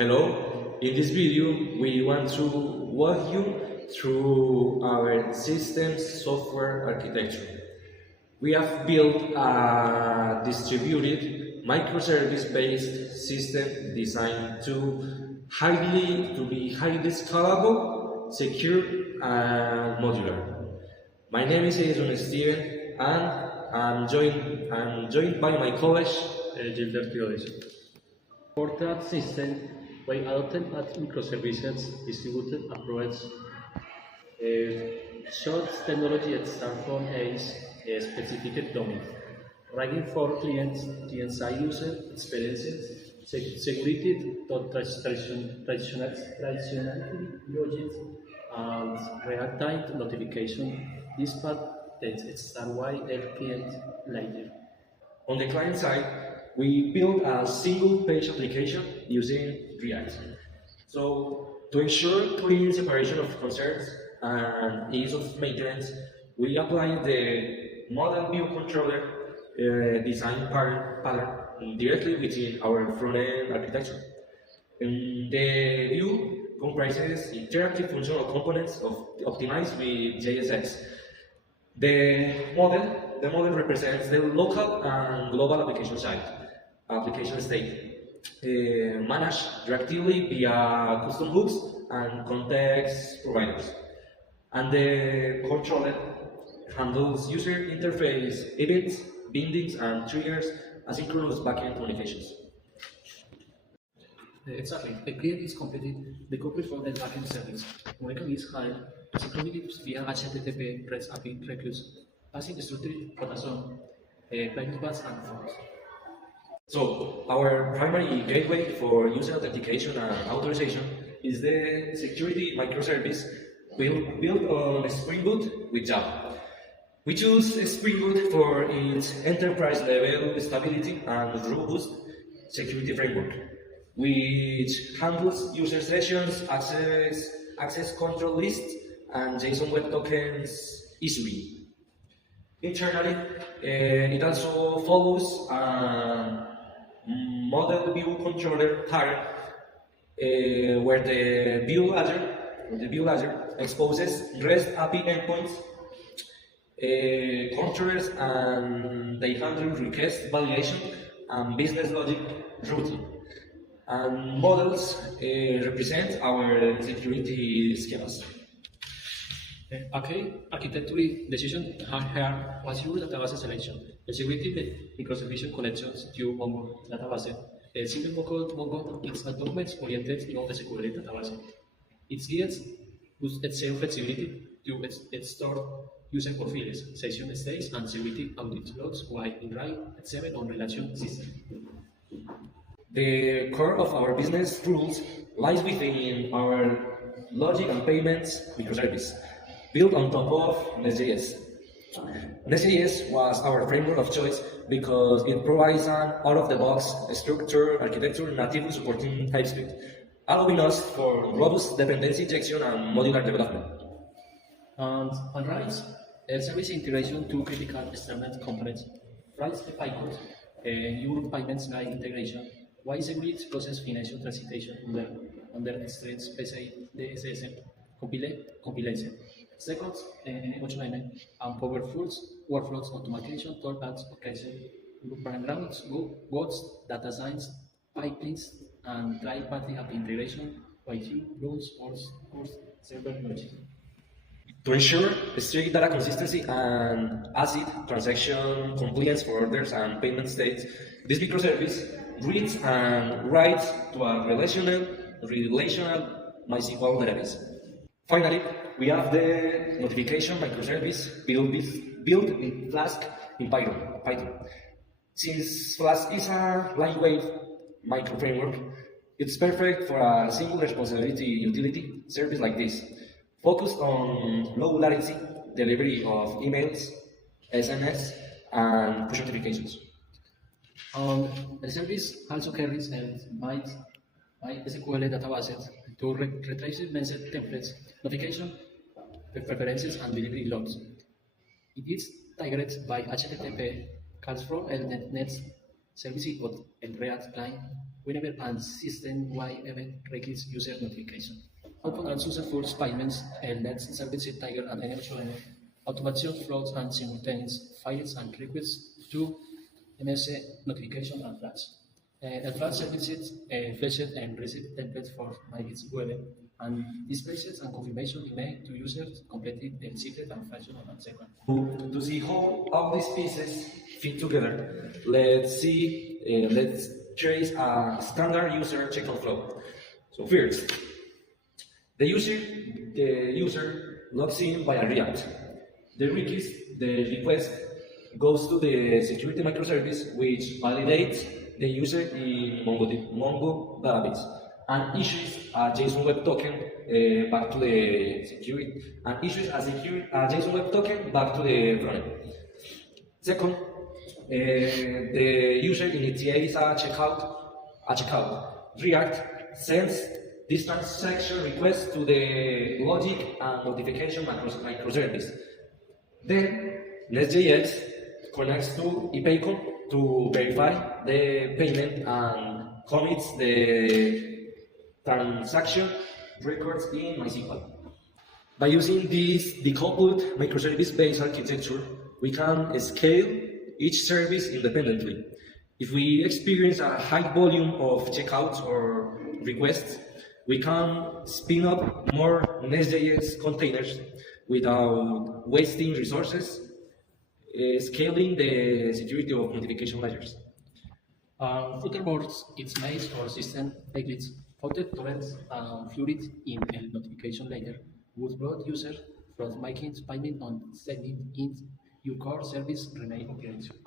Hello, in this video we want to walk you through our system's software architecture. We have built a distributed microservice-based system designed to be highly scalable, secure, and modular. My name is Edison Steven, and I'm joined by my colleague Gilbert Teodeso. For that system, we adopted a microservices distributed approach. Shows technology that starts from a specific domain, ranking for client-side user experiences, security, traditionality, logic, and real-time notification. This part start why the client later. On the client side, we build a single-page application using React. So, to ensure clean separation of concerns and ease of maintenance, we apply the model view controller design pattern directly within our front-end architecture. The view comprises interactive functional components optimized with JSX. The model represents the local and global application state, managed directly via custom hooks and context providers. And the controller handles user interface events, bindings, and triggers asynchronous backend communications. Exactly. The client is completed the copy from the backend service. Communication is held synchronously via HTTP REST API request, passing structured JSON, private paths, and forms. So, our primary gateway for user authentication and authorization is the security microservice built on Spring Boot with Java. We choose Spring Boot for its enterprise level stability and robust security framework, which handles user sessions, access control lists, and JSON Web Tokens easily. Internally, it also follows a model view controller pattern where the view ladder exposes REST API endpoints, controllers, and they handle request validation and business logic routing. And models represent our security schemas. Okay, architecture decision here was your database selection. The security microservice connections to Mongo database. The simple Mongo is a document-oriented non-SQL database. It gives itself flexibility to store user profiles, session states, and security audit logs while in RAID 7 on relation system. The core of our business rules lies within our logic and payments microservice, built on top of Nest.js. Nest.js was our framework of choice because it provides an out-of-the-box structure architecture natively supporting TypeScript, allowing us for robust dependency injection and modular development. And on RAIDs, service integration to critical external components. RAIDs the PyCode, your payments line integration. Why security process financial transition under strengths PCI DSS compilation. Second, 899 and powerful workflows automation, third parts occasion, backgrounds, bots, data science, pipelines, and third-party app integration, YQ, rules, or server logic. To ensure strict data consistency and ACID transaction compliance for orders and payment states, this microservice reads and writes to a relational MySQL database. Finally, we have the notification microservice built with Flask in Python. Since Flask is a lightweight micro framework, it's perfect for a single responsibility utility service like this, focused on low latency delivery of emails, SMS, and push notifications. The service also carries MySQL databases to retrieve message templates, notification preferences, and delivery logs. It is targeted by HTTP calls from el net service and React client whenever a system-wide event requires user notification. Open and successful payments lets service trigger and energy automation flows and simultaneous files and requests to MS notification and flash. And flash services flashed and received templates for MyGitWeb and displays and confirmation email to users completed the secret and functional and second. To see how all these pieces fit together, let's trace a standard user checkout flow. So first, the user logs in via React. The request goes to the security microservice, which validates the user in Mongo database and issues a JSON Web Token back to the security and issues a JSON Web Token back to the frontend. Second, the user initiates a checkout. React sends this transaction request to the logic and notification microservice. Then Nest.js connects to ePaycom to verify the payment and commits the transaction records in MySQL. By using this decoupled microservice-based architecture, we can scale each service independently. If we experience a high volume of checkouts or requests, we can spin up more Nest.js containers without wasting resources, scaling the security of notification layers. Furthermore, its maze or system packets, footed torrents, and fluid in a notification layer would block users from making payment on sending in your core service remain operational.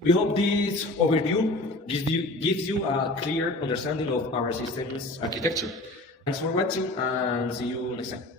We hope this overview gives you a clear understanding of our system's architecture. Thanks for watching and see you next time.